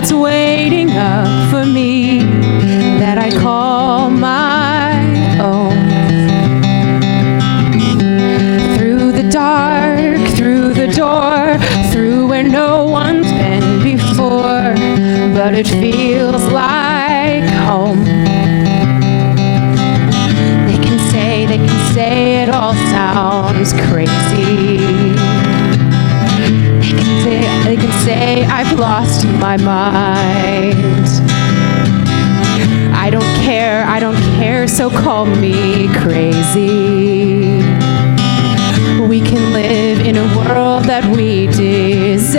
that's waiting up for me that I call my own. Through the dark, through the door, through where no one's been before, but it feels like home. They can say it all sounds crazy. They can say I've lost my mind. I don't care, so call me crazy. We can live in a world that we design.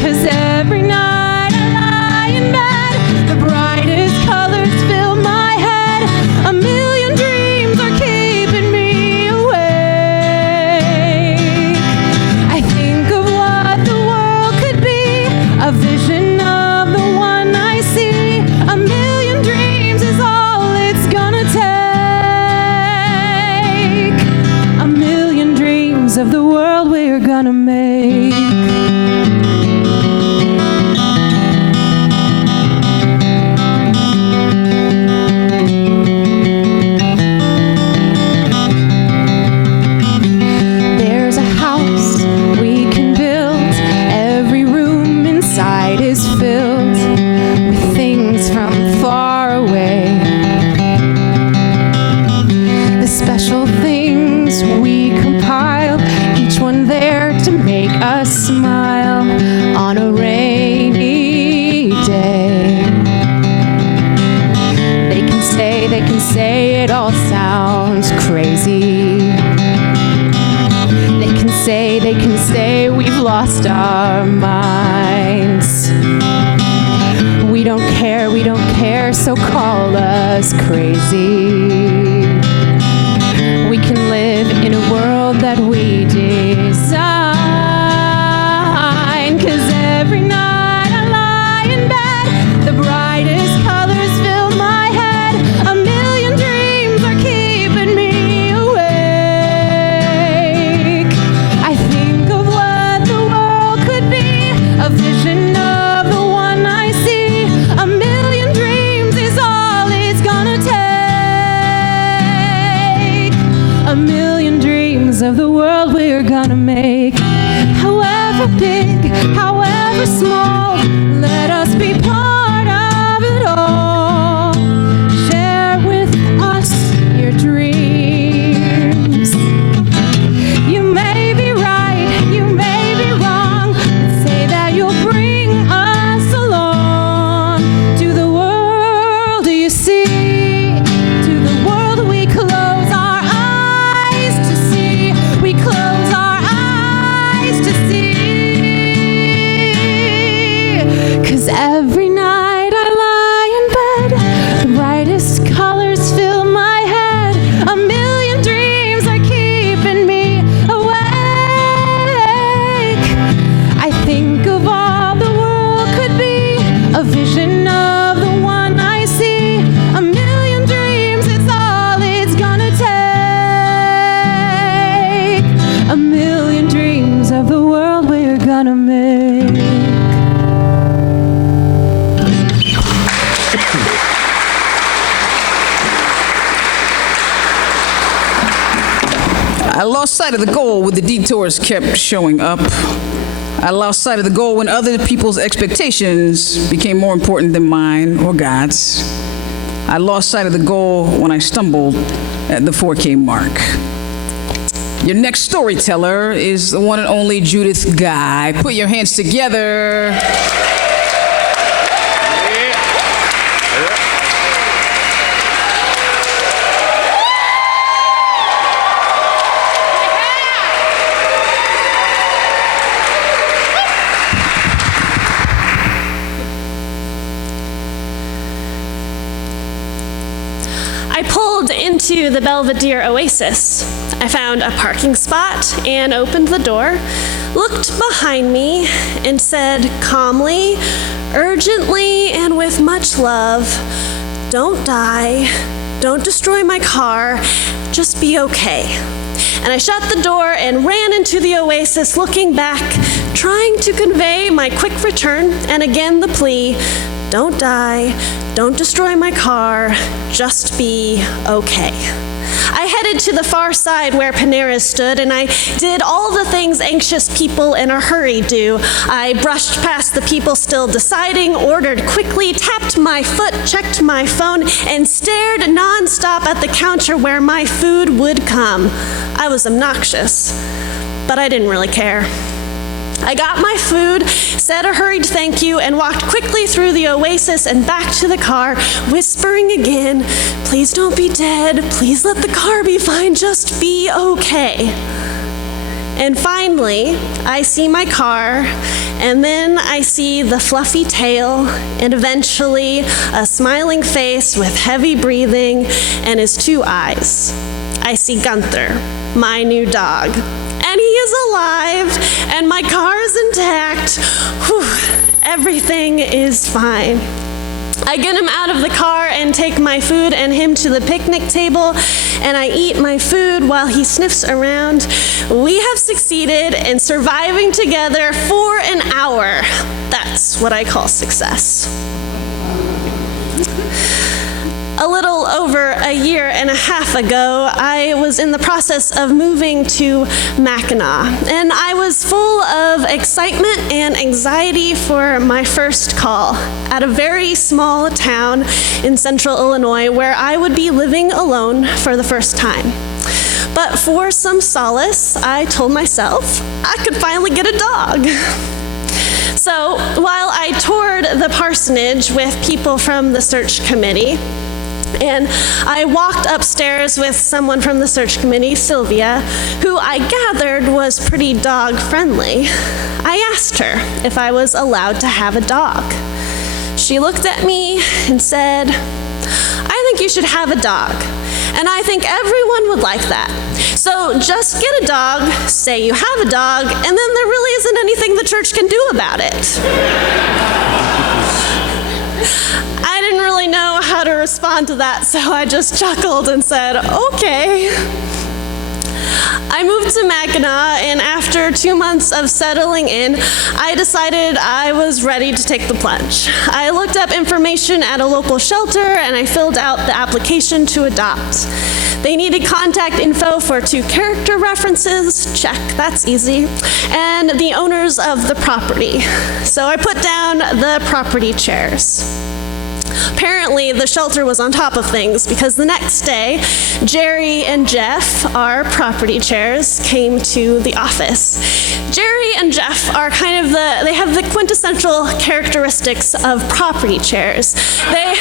'Cause every night I lie in bed, the brightest colors fill my head. A million dreams are keeping me awake. I think of what the world could be, a vision of the one I see. A million dreams is all it's gonna take. A million dreams of the world we're gonna make. There's a house we can build. Every room inside is filled with things from far away. The special things we compiled, each one there to make us smile on a rainy day. They can say it all sounds crazy. They can say we've lost our minds. We don't care, so call us crazy. We can live in a world that we design. 'Cause every night I lie in bed, the brightest colors fill my head. A million dreams are keeping me awake. I think of what the world could be, a vision of the one I see. A million dreams is all it's gonna take. A million dreams of the world we're gonna make. However big, however small, let us be part of it all. Share with us your dreams. You may be right, you may be wrong, but say that you'll bring us along. To the world do you see? To the world we close our eyes to see. We close our eyes to see. 'Cause every night I lie in bed, the brightest colors fill my head. A million dreams are keeping me awake. I think of all the world could be, a vision of the one I see. A million dreams is all it's gonna take. A million dreams of the world we're gonna make. I lost sight of the goal when the detours kept showing up. I lost sight of the goal when other people's expectations became more important than mine or God's. I lost sight of the goal when I stumbled at the 4K mark. Your next storyteller is the one and only Judith Guy. Put your hands together. I pulled into the Belvedere Oasis. I found a parking spot and opened the door, looked behind me, and said calmly, urgently, and with much love, "Don't die, don't destroy my car, just be okay." And I shut the door and ran into the oasis, looking back trying to convey my quick return, and again the plea, don't die, don't destroy my car, just be okay. I headed to the far side where Panera stood, and I did all the things anxious people in a hurry do. I brushed past the people still deciding, ordered quickly, tapped my foot, checked my phone, and stared nonstop at the counter where my food would come. I was obnoxious, but I didn't really care. I got my food, said a hurried thank you, and walked quickly through the oasis and back to the car, whispering again, please don't be dead, please let the car be fine, just be okay. And finally, I see my car, and then I see the fluffy tail, and eventually a smiling face with heavy breathing and his 2 eyes. I see Gunther, my new dog. And he is alive, and my car is intact. Whew, everything is fine. I get him out of the car and take my food and him to the picnic table, and I eat my food while he sniffs around. We have succeeded in surviving together for an hour. That's what I call success. A little over a year and a half ago, I was in the process of moving to Mackinac, and I was full of excitement and anxiety for my first call at a very small town in central Illinois where I would be living alone for the first time. But for some solace, I told myself I could finally get a dog. So while I toured the parsonage with people from the search committee, and I walked upstairs with someone from the search committee, Sylvia, who I gathered was pretty dog friendly. I asked her if I was allowed to have a dog. She looked at me and said, I think you should have a dog, and I think everyone would like that. So just get a dog, say you have a dog, and then there really isn't anything the church can do about it. I didn't really know how to respond to that, so I just chuckled and said, okay. I moved to Mackinac, and after 2 months of settling in, I decided I was ready to take the plunge. I looked up information at a local shelter, and I filled out the application to adopt. They needed contact info for 2 character references, check, that's easy, and the owners of the property. So I put down the property chairs. Apparently, the shelter was on top of things because the next day, Jerry and Jeff, our property chairs, came to the office. Jerry and Jeff are they have the quintessential characteristics of property chairs. They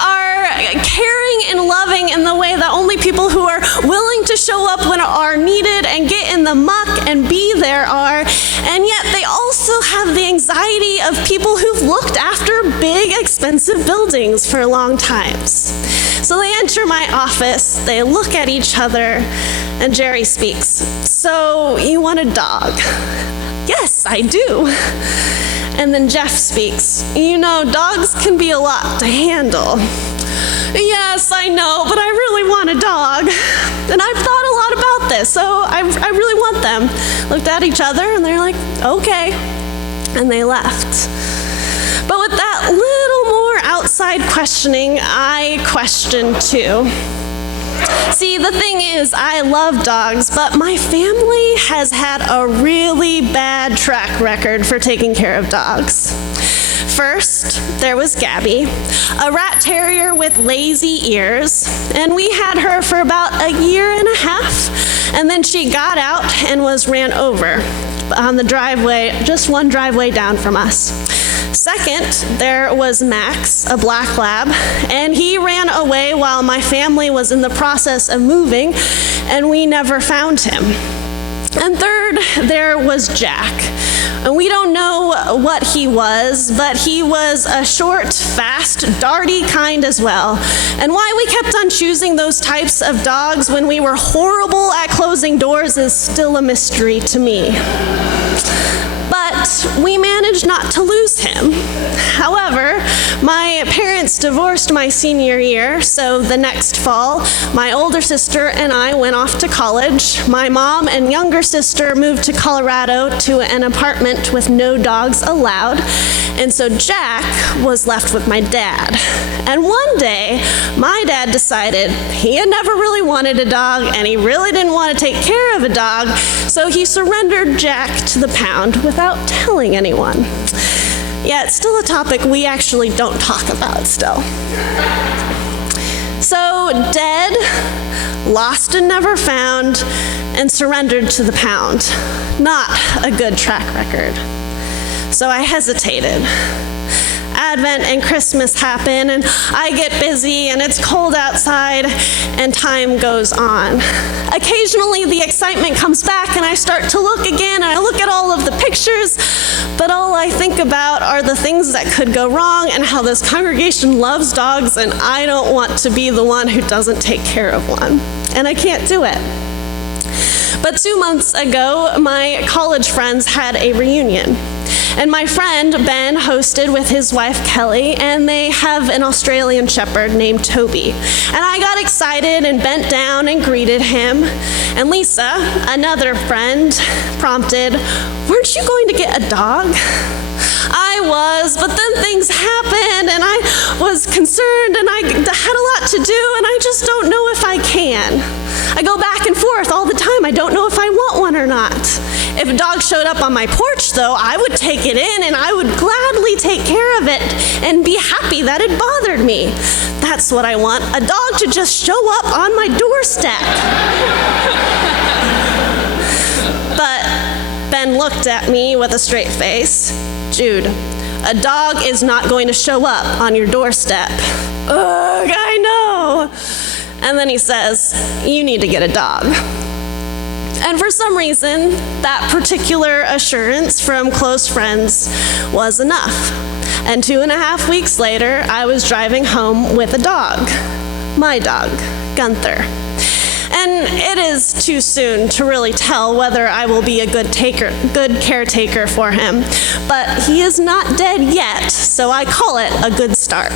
are caring and loving in the way that only people who are willing to show up when are needed and get in the muck and be there are, and yet they also have the anxiety of people who've looked after big, expensive buildings for long times. So they enter my office, they look at each other, and Jerry speaks. So you want a dog? Yes, I do. And then Jeff speaks. You know, dogs can be a lot to handle. Yes, I know, but I really want a dog. And I've thought a lot about this, so I really want them. Looked at each other, and they're like, okay. And they left. But with that little more outside questioning, I questioned too. See, the thing is, I love dogs, but my family has had a really bad track record for taking care of dogs. First, there was Gabby, a rat terrier with lazy ears, and we had her for about a year and a half, and then she got out and was ran over on the driveway, just one driveway down from us. Second, there was Max, a black lab, and he ran away while my family was in the process of moving, and we never found him. And third, there was Jack. And we don't know what he was, but he was a short, fast, darty kind as well. And why we kept on choosing those types of dogs when we were horrible at closing doors is still a mystery to me. But but we managed not to lose him. However, my parents divorced my senior year, so the next fall, my older sister and I went off to college. My mom and younger sister moved to Colorado to an apartment with no dogs allowed, and so Jack was left with my dad. And one day, my dad decided he had never really wanted a dog, and he really didn't want to take care of a dog, so he surrendered Jack to the pound without telling anyone. Yeah, it's still a topic we actually don't talk about still. So, dead, lost and never found, and surrendered to the pound. Not a good track record. So I hesitated. Advent and Christmas happen, and I get busy, and it's cold outside, and time goes on. Occasionally, the excitement comes back, and I start to look again, and I look at all of the pictures, but all I think about are the things that could go wrong and how this congregation loves dogs, and I don't want to be the one who doesn't take care of one, and I can't do it. But 2 months ago, my college friends had a reunion. And my friend Ben hosted with his wife Kelly, and they have an Australian shepherd named Toby. And I got excited and bent down and greeted him. And Lisa, another friend, prompted, "Weren't you going to get a dog?" I was, but then things happened, and I was concerned, and I had a lot to do, and I just don't know if I can. I go back and forth all the time. I don't know if I want one or not. If a dog showed up on my porch, though, I would take it in, and I would gladly take care of it and be happy that it bothered me. That's what I want, a dog to just show up on my doorstep. But Ben looked at me with a straight face. "Jude, a dog is not going to show up on your doorstep." Ugh, I know. And then he says, "You need to get a dog." And for some reason, that particular assurance from close friends was enough. And 2.5 weeks later, I was driving home with a dog. My dog, Gunther. And it is too soon to really tell whether I will be a good caretaker for him. But he is not dead yet, so I call it a good start.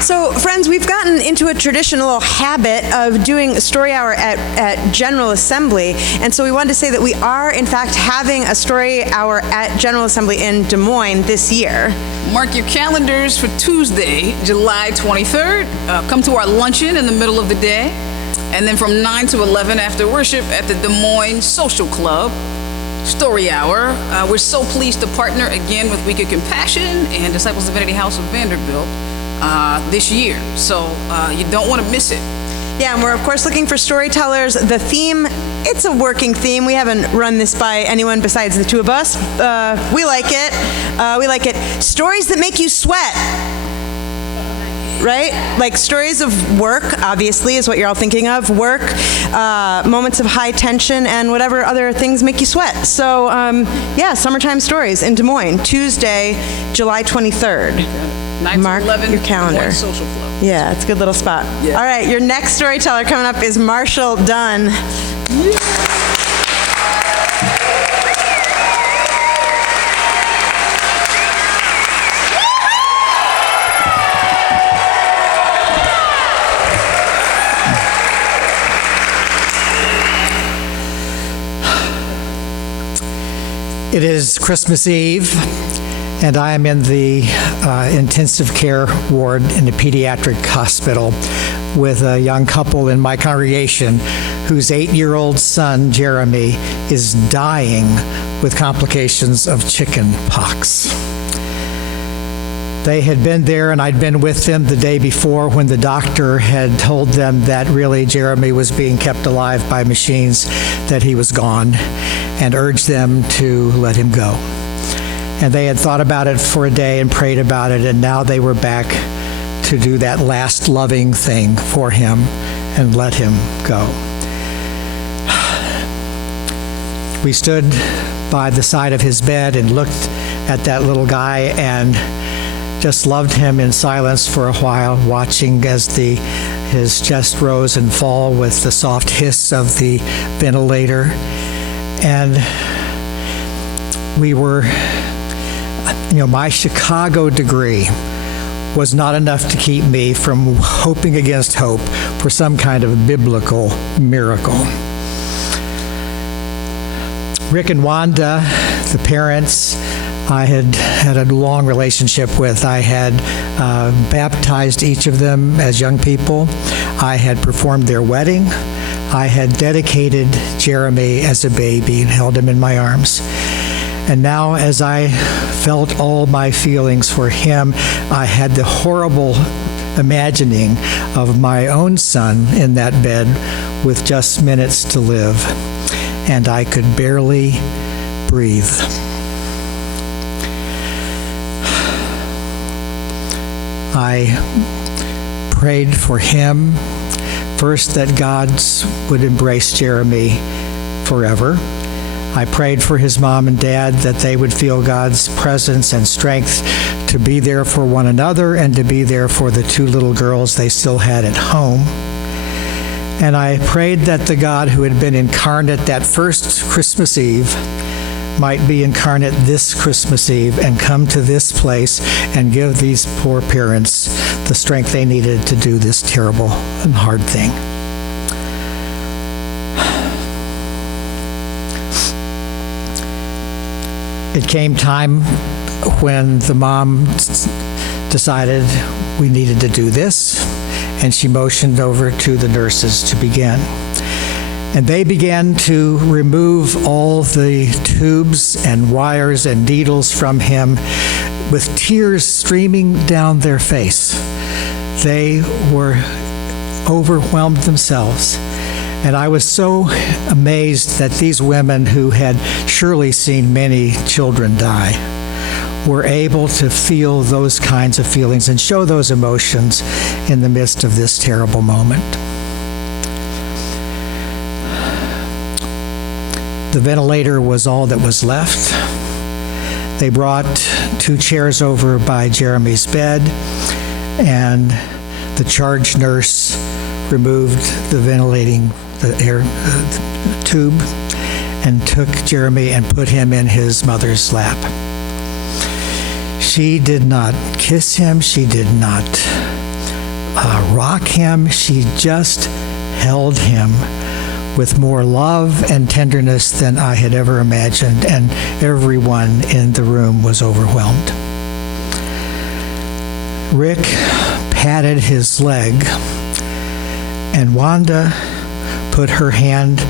So, friends, we've gotten into a traditional habit of doing Story Hour at General Assembly, and so we wanted to say that we are, in fact, having a Story Hour at General Assembly in Des Moines this year. Mark your calendars for Tuesday, July 23rd. Come to our luncheon in the middle of the day, and then from 9 to 11 after worship at the Des Moines Social Club. Story Hour. We're so pleased to partner again with Week of Compassion and Disciples Divinity House of Vanderbilt this year, so you don't want to miss it. Yeah, and we're of course looking for storytellers. The theme, it's a working theme. We haven't run this by anyone besides the two of us. We like it. We like it. Stories that make you sweat. Right? Like stories of work, obviously, is what you're all thinking of. Work, moments of high tension, and whatever other things make you sweat. So, yeah, Summertime Stories in Des Moines, Tuesday, July 23rd. Mark your calendar. Social Club. Yeah, it's a good little spot. Yeah. All right, your next storyteller coming up is Marshall Dunn. It is Christmas Eve, and I am in the intensive care ward in the pediatric hospital with a young couple in my congregation whose 8-year-old son, Jeremy, is dying with complications of chicken pox. They had been there, and I'd been with them the day before when the doctor had told them that really Jeremy was being kept alive by machines, that he was gone, and urged them to let him go. And they had thought about it for a day and prayed about it, and now they were back to do that last loving thing for him and let him go. We stood by the side of his bed and looked at that little guy, and just loved him in silence for a while, watching as his chest rose and fall with the soft hiss of the ventilator. And we were, my Chicago degree was not enough to keep me from hoping against hope for some kind of biblical miracle. Rick and Wanda, the parents, I had a long relationship with. I had baptized each of them as young people. I had performed their wedding. I had dedicated Jeremy as a baby and held him in my arms. And now, as I felt all my feelings for him, I had the horrible imagining of my own son in that bed with just minutes to live, and I could barely breathe. I prayed for him, first that God would embrace Jeremy forever. I prayed for his mom and dad that they would feel God's presence and strength to be there for one another and to be there for the two little girls they still had at home. And I prayed that the God who had been incarnate that first Christmas Eve might be incarnate this Christmas Eve and come to this place and give these poor parents the strength they needed to do this terrible and hard thing. It came time when the mom decided we needed to do this, and she motioned over to the nurses to begin. And they began to remove all the tubes and wires and needles from him with tears streaming down their face. They were overwhelmed themselves. And I was so amazed that these women who had surely seen many children die were able to feel those kinds of feelings and show those emotions in the midst of this terrible moment. The ventilator was all that was left. They brought 2 chairs over by Jeremy's bed, and the charge nurse removed the air tube and took Jeremy and put him in his mother's lap. She did not kiss him. She did not rock him. She just held him with more love and tenderness than I had ever imagined, and everyone in the room was overwhelmed. Rick patted his leg, and Wanda put her hand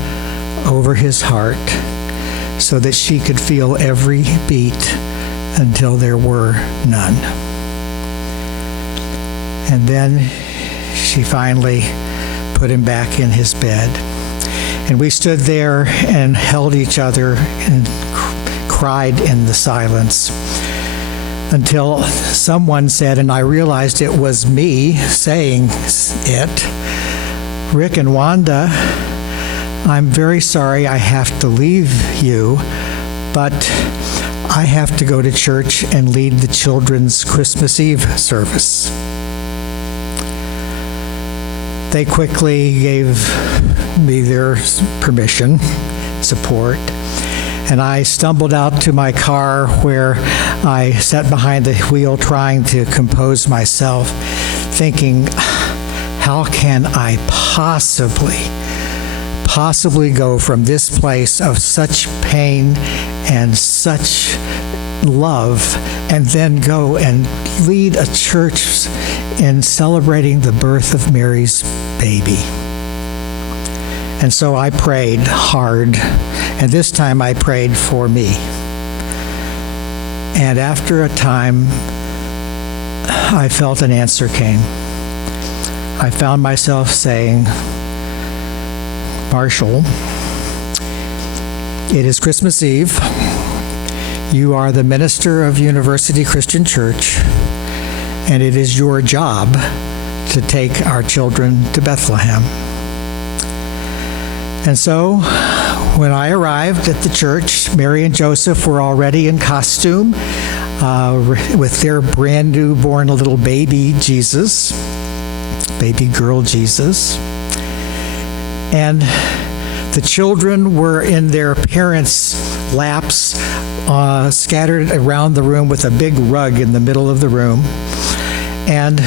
over his heart so that she could feel every beat until there were none. And then she finally put him back in his bed. And we stood there and held each other and cried in the silence until someone said, and I realized it was me saying it, "Rick and Wanda, I'm very sorry I have to leave you, but I have to go to church and lead the children's Christmas Eve service." They quickly gave me their permission, support, and I stumbled out to my car where I sat behind the wheel trying to compose myself, thinking, how can I possibly go from this place of such pain and such love and then go and lead a church in celebrating the birth of Mary's baby? And so I prayed hard, and this time I prayed for me. And after a time, I felt an answer came. I found myself saying, "Marshall, it is Christmas Eve. You are the minister of University Christian Church, and it is your job to take our children to Bethlehem." And so, when I arrived at the church, Mary and Joseph were already in costume. with their brand new born little baby Jesus, baby girl Jesus. And the children were in their parents' laps, scattered around the room with a big rug in the middle of the room, and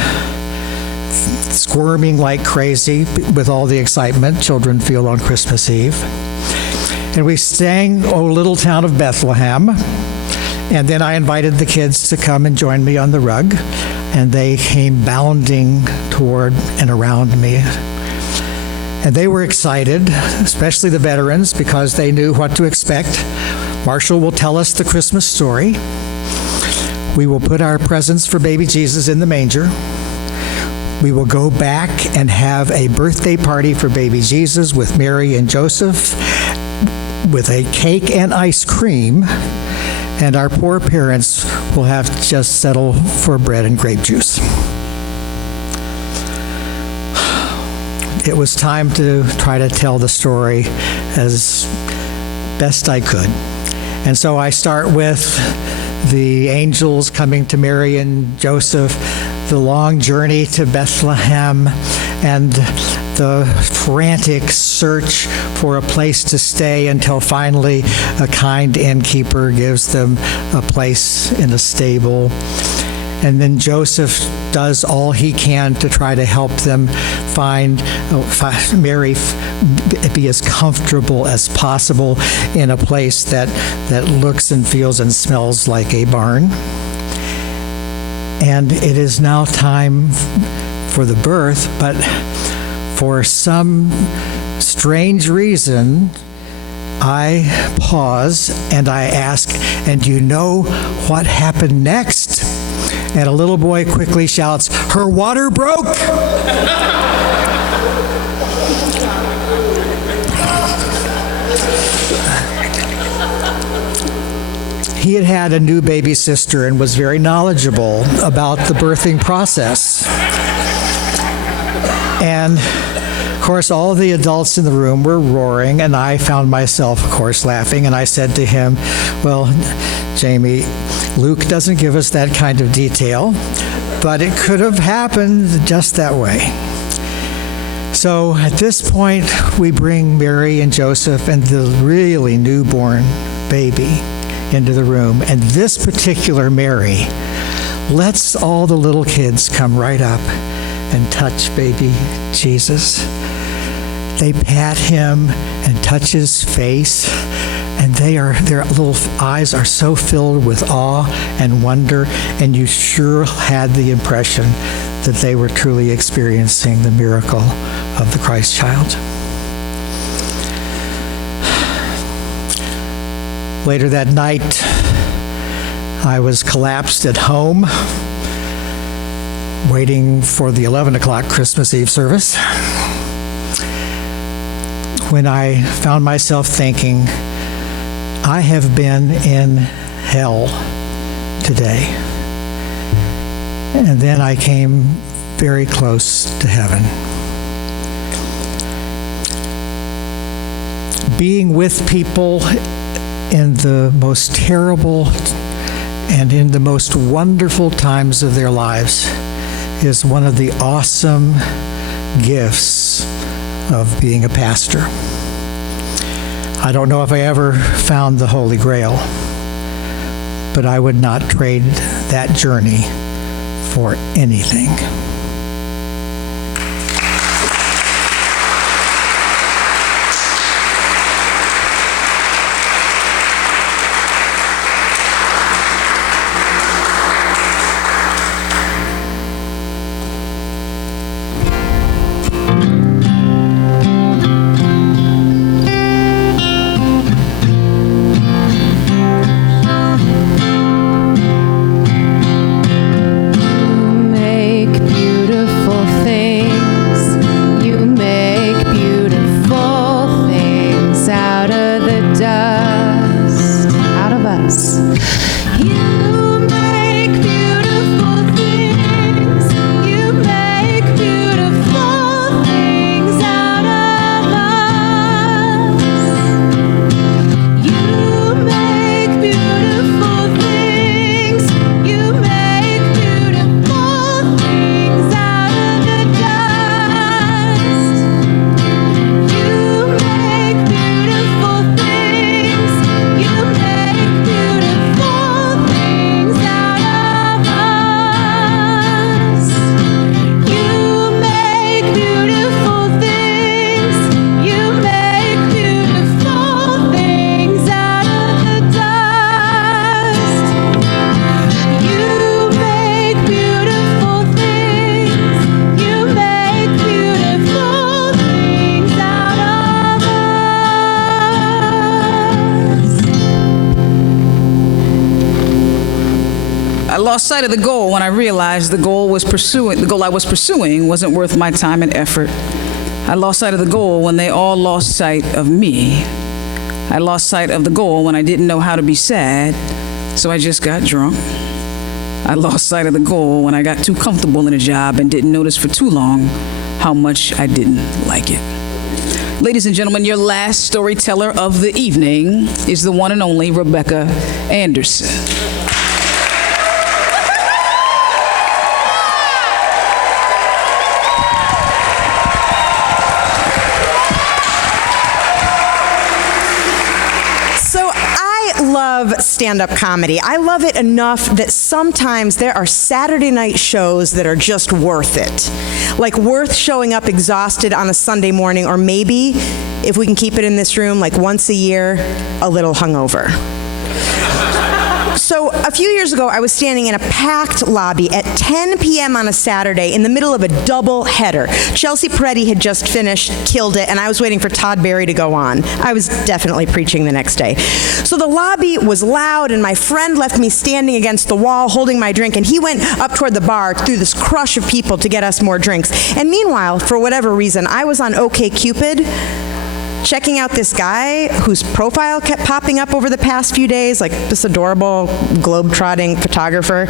squirming like crazy with all the excitement children feel on Christmas Eve. And we sang "O Little Town of Bethlehem," and then I invited the kids to come and join me on the rug, and they came bounding toward and around me. And they were excited, especially the veterans, because they knew what to expect. Marshall will tell us the Christmas story. We will put our presents for baby Jesus in the manger. We will go back and have a birthday party for baby Jesus with Mary and Joseph, with a cake and ice cream, and our poor parents will have to just settle for bread and grape juice. It was time to try to tell the story as best I could. And so I start with the angels coming to Mary and Joseph, the long journey to Bethlehem, and the frantic search for a place to stay until finally a kind innkeeper gives them a place in a stable. And then Joseph does all he can to try to help them find Mary, be as comfortable as possible in a place that looks and feels and smells like a barn. And it is now time for the birth, but for some strange reason, I pause and I ask, and do you know what happened next? And a little boy quickly shouts, "Her water broke!" He had had a new baby sister and was very knowledgeable about the birthing process. And of course, all the adults in the room were roaring, and I found myself, of course, laughing. And I said to him, "Well, Jamie, Luke doesn't give us that kind of detail, but it could have happened just that way." So at this point, we bring Mary and Joseph and the really newborn baby into the room. And this particular Mary lets all the little kids come right up and touch baby Jesus. They pat him and touch his face, and their little eyes are so filled with awe and wonder, and you sure had the impression that they were truly experiencing the miracle of the Christ child. Later that night, I was collapsed at home, waiting for the 11 o'clock Christmas Eve service, when I found myself thinking, I have been in hell today. And then I came very close to heaven. Being with people in the most terrible and in the most wonderful times of their lives is one of the awesome gifts of being a pastor. I don't know if I ever found the Holy Grail, but I would not trade that journey for anything. Make beautiful lost sight of the goal when I realized the goal I was pursuing wasn't worth my time and effort. I lost sight of the goal when they all lost sight of me. I lost sight of the goal when I didn't know how to be sad, so I just got drunk. I lost sight of the goal when I got too comfortable in a job and didn't notice for too long how much I didn't like it. Ladies and gentlemen, your last storyteller of the evening is the one and only Rebecca Anderson. Love stand-up comedy. I love it enough that sometimes there are Saturday night shows that are just worth it. Like worth showing up exhausted on a Sunday morning, or maybe, if we can keep it in this room, like once a year, a little hungover. So a few years ago, I was standing in a packed lobby at 10 p.m. on a Saturday in the middle of a double header. Chelsea Peretti had just finished, killed it, and I was waiting for Todd Barry to go on. I was definitely preaching the next day. So the lobby was loud, and my friend left me standing against the wall holding my drink, and he went up toward the bar through this crush of people to get us more drinks. And meanwhile, for whatever reason, I was on OkCupid, checking out this guy whose profile kept popping up over the past few days, like this adorable globe-trotting photographer.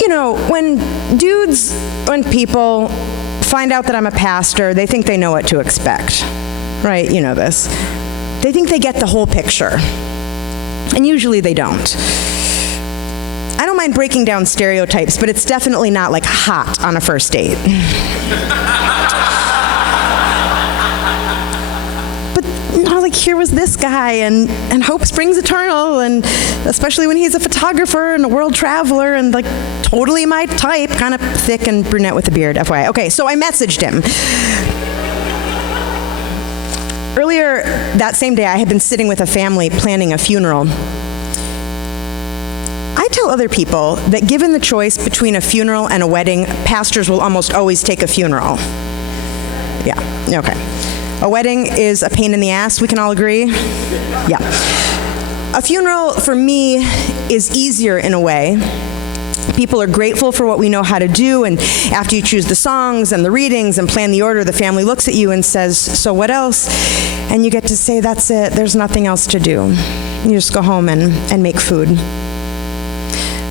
You know, when people find out that I'm a pastor, they think they know what to expect, right? You know this. They think they get the whole picture, and usually they don't. I don't mind breaking down stereotypes, but it's definitely not like hot on a first date. Like here was this guy, and hope springs eternal, and especially when he's a photographer and a world traveler and like totally my type, kind of thick and brunette with a beard, FYI. Okay, so I messaged him. Earlier that same day, I had been sitting with a family planning a funeral. I tell other people that given the choice between a funeral and a wedding, pastors will almost always take a funeral. Yeah, okay. A wedding is a pain in the ass, we can all agree? Yeah. A funeral, for me, is easier in a way. People are grateful for what we know how to do, and after you choose the songs and the readings and plan the order, the family looks at you and says, so what else? And you get to say, that's it, there's nothing else to do. You just go home and make food.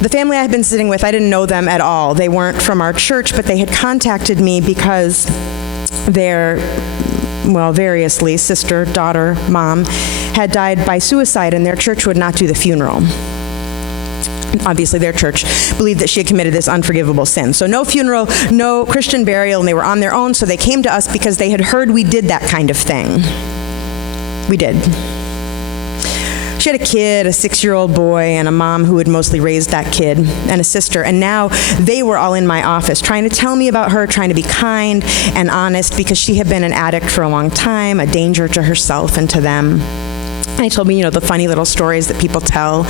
The family I had been sitting with, I didn't know them at all. They weren't from our church, but they had contacted me because variously, sister, daughter, mom, had died by suicide, and their church would not do the funeral. Obviously, their church believed that she had committed this unforgivable sin. So no funeral, no Christian burial, and they were on their own, so they came to us because they had heard we did that kind of thing. We did. She had a kid, a 6-year-old boy, and a mom who had mostly raised that kid, and a sister. And now they were all in my office trying to tell me about her, trying to be kind and honest because she had been an addict for a long time, a danger to herself and to them. And they told me, the funny little stories that people tell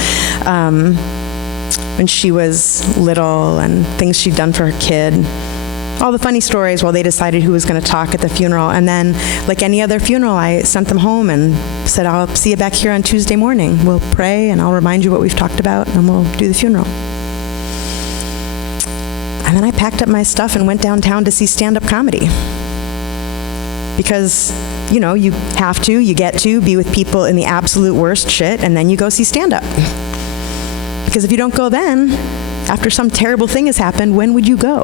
when she was little and things she'd done for her kid. All the funny stories while they decided who was going to talk at the funeral. And then, like any other funeral, I sent them home and said, I'll see you back here on Tuesday morning. We'll pray, and I'll remind you what we've talked about, and we'll do the funeral. And then I packed up my stuff and went downtown to see stand-up comedy. Because, you get to be with people in the absolute worst shit, and then you go see stand-up. Because if you don't go then, after some terrible thing has happened, when would you go?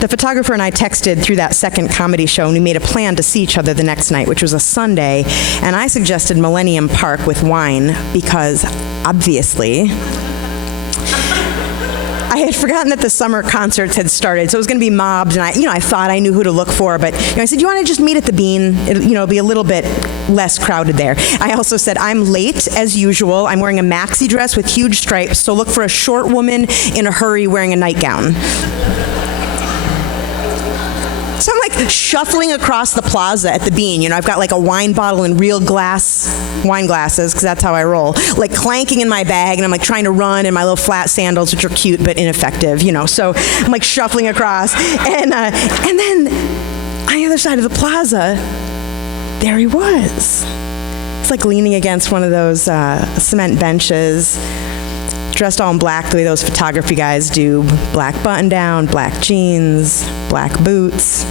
The photographer and I texted through that second comedy show, and we made a plan to see each other the next night, which was a Sunday, and I suggested Millennium Park with wine because, obviously, I had forgotten that the summer concerts had started, so it was going to be mobbed, and I thought I knew who to look for, but I said, you want to just meet at the Bean? It'll be a little bit less crowded there. I also said, I'm late, as usual. I'm wearing a maxi dress with huge stripes, so look for a short woman in a hurry wearing a nightgown. So I'm like shuffling across the plaza at the Bean. I've got like a wine bottle and real wine glasses, because that's how I roll, like clanking in my bag, and I'm like trying to run in my little flat sandals, which are cute but ineffective, So I'm like shuffling across, and then on the other side of the plaza, there he was. It's like leaning against one of those cement benches. dressed all in black the way those photography guys do. Black button down, black jeans, black boots.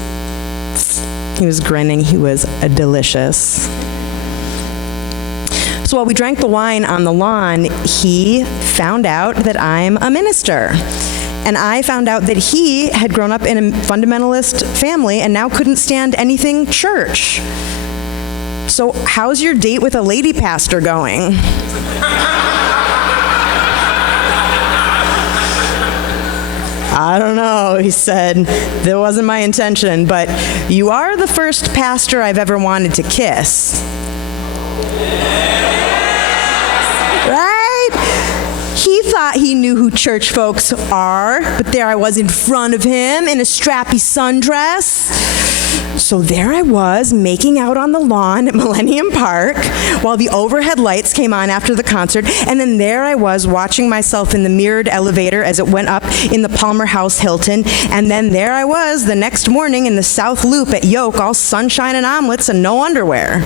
He was grinning. He was delicious. So while we drank the wine on the lawn, he found out that I'm a minister. And I found out that he had grown up in a fundamentalist family and now couldn't stand anything church. So how's your date with a lady pastor going? I don't know, he said. That wasn't my intention, but you are the first pastor I've ever wanted to kiss. Right? He thought he knew who church folks are, but there I was in front of him in a strappy sundress. So there I was, making out on the lawn at Millennium Park while the overhead lights came on after the concert, and then there I was watching myself in the mirrored elevator as it went up in the Palmer House Hilton, and then there I was the next morning in the South Loop at Yoke, all sunshine and omelets and no underwear.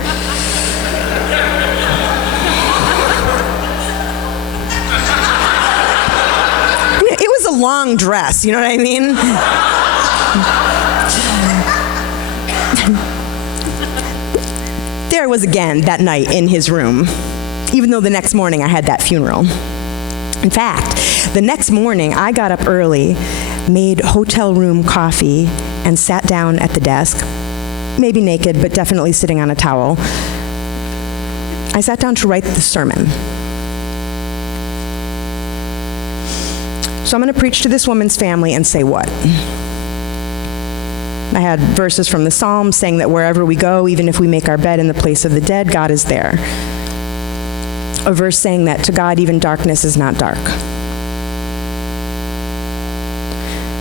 It was a long dress, you know what I mean? There I was again that night in his room, even though the next morning I had that funeral. In fact, the next morning I got up early, made hotel room coffee, and sat down at the desk, maybe naked, but definitely sitting on a towel. I sat down to write the sermon. So I'm going to preach to this woman's family and say what? I had verses from the Psalms saying that wherever we go, even if we make our bed in the place of the dead, God is there. A verse saying that to God, even darkness is not dark.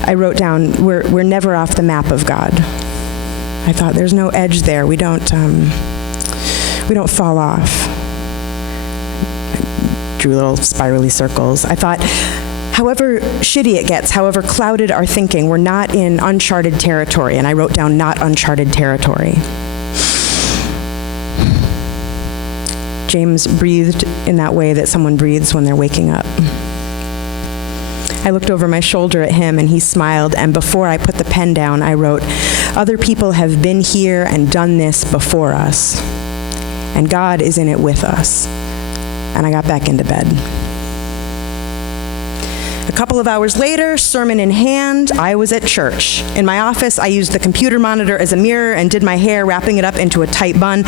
I wrote down, we're never off the map of God. I thought there's no edge there. We don't fall off. I drew little spirally circles. I thought, however shitty it gets, however clouded our thinking, we're not in uncharted territory. And I wrote down, not uncharted territory. James breathed in that way that someone breathes when they're waking up. I looked over my shoulder at him and he smiled, and before I put the pen down, I wrote, other people have been here and done this before us, and God is in it with us. And I got back into bed. A couple of hours later, sermon in hand, I was at church. In my office, I used the computer monitor as a mirror and did my hair, wrapping it up into a tight bun.